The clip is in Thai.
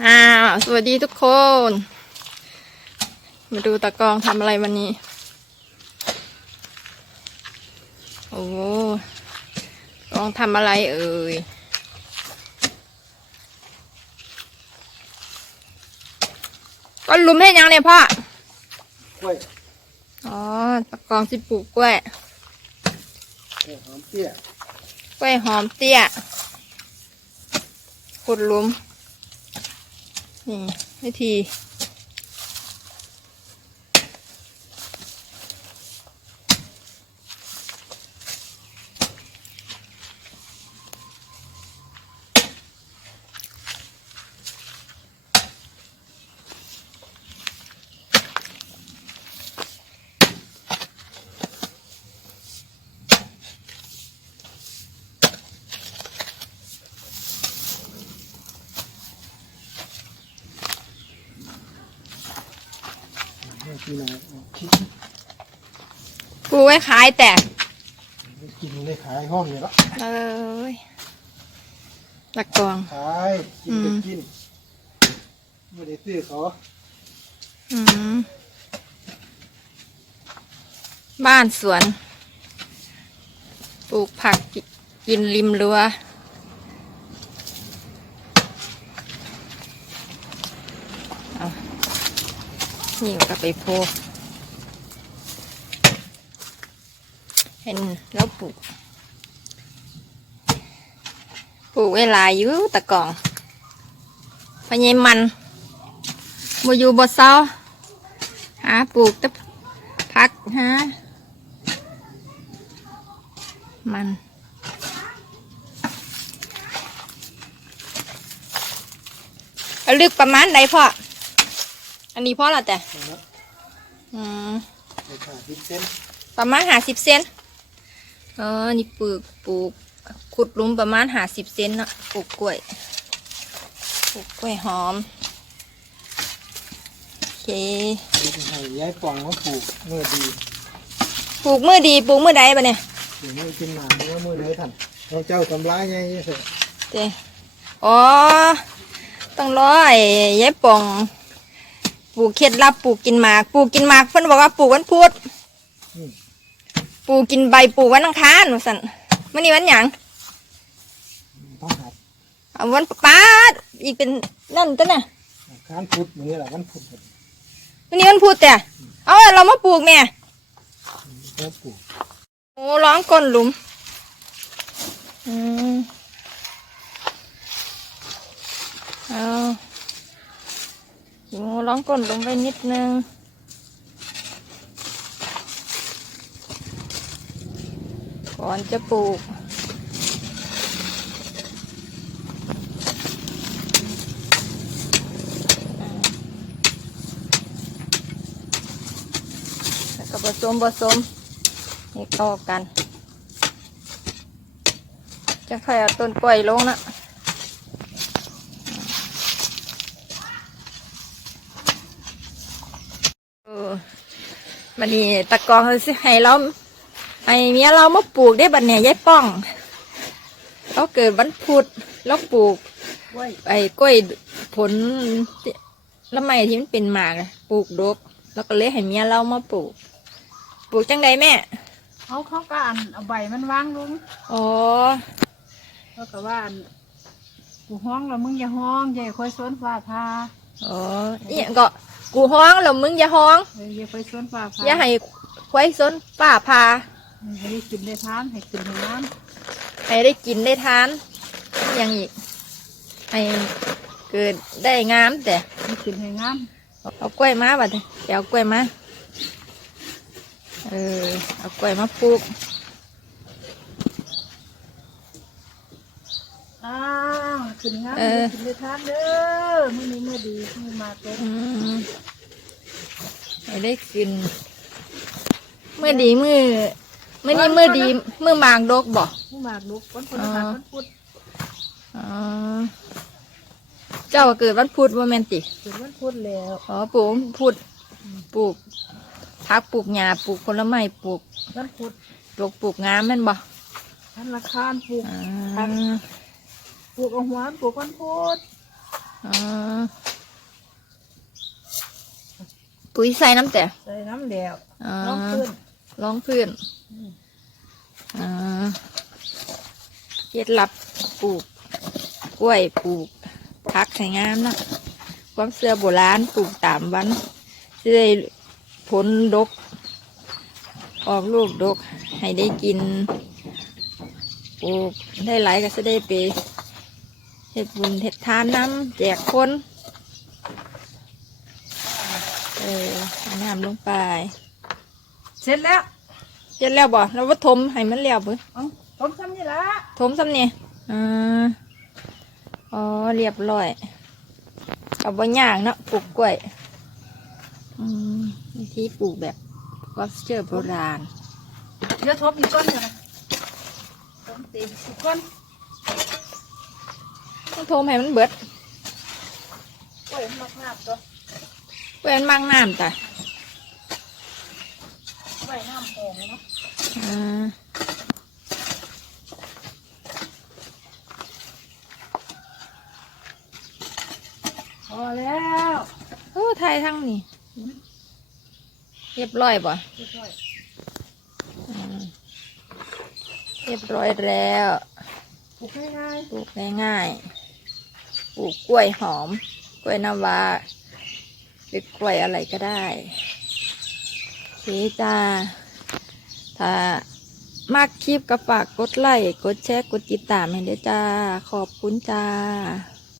อ้าวสวัสดีทุกคน มาดูตะกรองทำอะไรวันนี้ โอ้ตะกรองทำอะไรเอ่ยก็ลุมให้ยังเนี่ยพ่อกล้วยอ๋อตะกรองสิปลูกกล้วยกล้วยหอมเตี้ยกล้วยหอมเตี้ยขุดหลุม นี่วิธี กินอะไรคิดปลูกไว้ขายแต่กินได้ขายห้องเนี่ยละเอ้ยตะกรอง ขายกินอืไปมกินไม่ได้ซื้อเขาอืมบ้านสวน ปลูกผักกิกินริมรั้วเอา นี่ก็ไปโพเห็นแล้วปลูก ปลูกเวลายอยู่ตะกองพะเยมันบ่อยู่บ่เศร้าหาปลูกตะพักหามันอาลึกประมาณใดพ่อ อันนี้พ่อละแต่เอาละอืมไปขาดพิเส้นประมาณหาสิบเซนอ๋อนี่ปลูกปลูกขุดหลุมประมาณหาสิบเซนเนาะปลูกกล้วยปลูกกล้วยหอมโอเคนี่จะให้ย้ายปองมาปลูกเมื่อดีปลูกมือดีปลูกมือใดปะเนี่ยเดี๋ยวนี้กินหมากเมื่อมื่อไหนท่านเราเจ้าทำร้ายไงเถอะเจ้อ๋อต้องรอไอ้ยายป่อง ปลูกเคล็ดลับปลูกกินหมาก ปลูกกินหมากเพิ่นบอกว่าปลูกวันพุธอืมปลูกกินใบปลูกวันอังคารว่าสั่นมื่อนี้วันหยังต้องหัดเอาวันปาดอีกเป็นนั่นตัวน่ะการพุดมือนี่แหละวันพุดวันนี้วันพุธแต่เอาเรามาปลูกแม่ก็ปลูกโอ้ร้องก้นหลุมอืมเอา โอ้ร้องก้นลุมไปนิดนึงก่อนจะปลูกแล้วก็ผสมผสมให้เข้ากัน จะค่อยเอาต้นกล้วยลงนะเออ มันนี่ตะกรองสิให้เราให้เมียเรามาปลูกได้บัดเนี่ยยายป้อง เราเกิดวันพุธเราปลูกกล้วยไอ้กล้วยผลที่ละไมที่มันเป็นหมากอะปลูกดก แล้วก็เลยให้เมียเรามาปลูก ปลูกจังใดแม่เขาเขาก็อันเอาใบมันวางลงอ๋อเขาก็ว่าอันกูห้องแล้วมึงอย่าห้องอย่าค่อยสวนฟ้าพาอ๋ออีหยังก็ กูห้องแล้วมึงอย่าห้องเอออย่าค่อยสวนฟ้าพาอย่าให้ควายซนป้าพา ให้ได้กินได้ทานให้กินให้น้ให้ได้กินได้ทานอยังอีกให้เกิดได้งามแต่ำให้กินให้งามเอากล้วยมาบัดนี้เดี๋ยวเอากล้วยมาเออเอากล้วยมาปลูก อ้า วกินงามให้ได้กินได้ทานเด้อมื้อนี้มื้อดีมื้อมาเต็มอืมให้ได้กินเมื่อดีมือเมื่อนี้มือดีมือหมากดกบ่มื้อมากลูกวันพุธวันวันพุธอ๋อเจ้าก็เกิดวันพุธว่าแมนติถึงวันพุธแล้วอ๋อปลูกวันพุธปลูกพักปลูกหญ้าปลูกผลไม้ปลูกวันพุธปลูกปลูกงามแม่นบ่วันละคารปลูกอ่า ปลูกเอาหัวปลูกวันพุธอ๋อปุ๋ยใส่น้ำแต่ใส่น้ำแดวอ๋อน้องขึ้นร้องพื้นอ่าเคล็ดลับปลูก กล้วยปลูกพักใส่งามเนาะความเสื่อโบราณปลูกตามวันจะได้ผลดก ออกลูกดก ให้ได้กินปลูกได้หลายก็จะได้ไป เห็ดบุญเห็ดทานน้ำแจกคนเออเอาน้ำลงไป เสร็จแล้วเสร็จแล้วบ่แล้วว่าทมให้มันแล้วบ่เอ้าผมทำนี่ละทมซ้ำนี่อ่าอ๋อเรียบร้อยเอาบ่ยากเนาะปลูกกล้วยอืมวิธีปลูกแบบวัสเจอร์โบราณเดี๋ยวทบอีกก้อนเถอะนะทบตีอีกก้อน ต้องทมให้มันเบิดกล้วยมากมากๆตัวกล้วยมันมั่งน้ำจ้ะกล้วยน้ำแห้งเนาะอ่าพอแล้วโอ้ไทยทั้งนี่เรียบร้อยบ่เรียบร้อยอืมเรียบร้อยแล้วปลูกง่ายปลูกง่ายๆ ปลูกกล้วยหอม กล้วยน้ำว้าหรือกล้วยอะไรก็ได้โอเคจ้าถ้ามากคลิปก็ฝากกดไลค์กดแชร์กดติดตามให้ด้วยจ้า ขอบคุณจ้า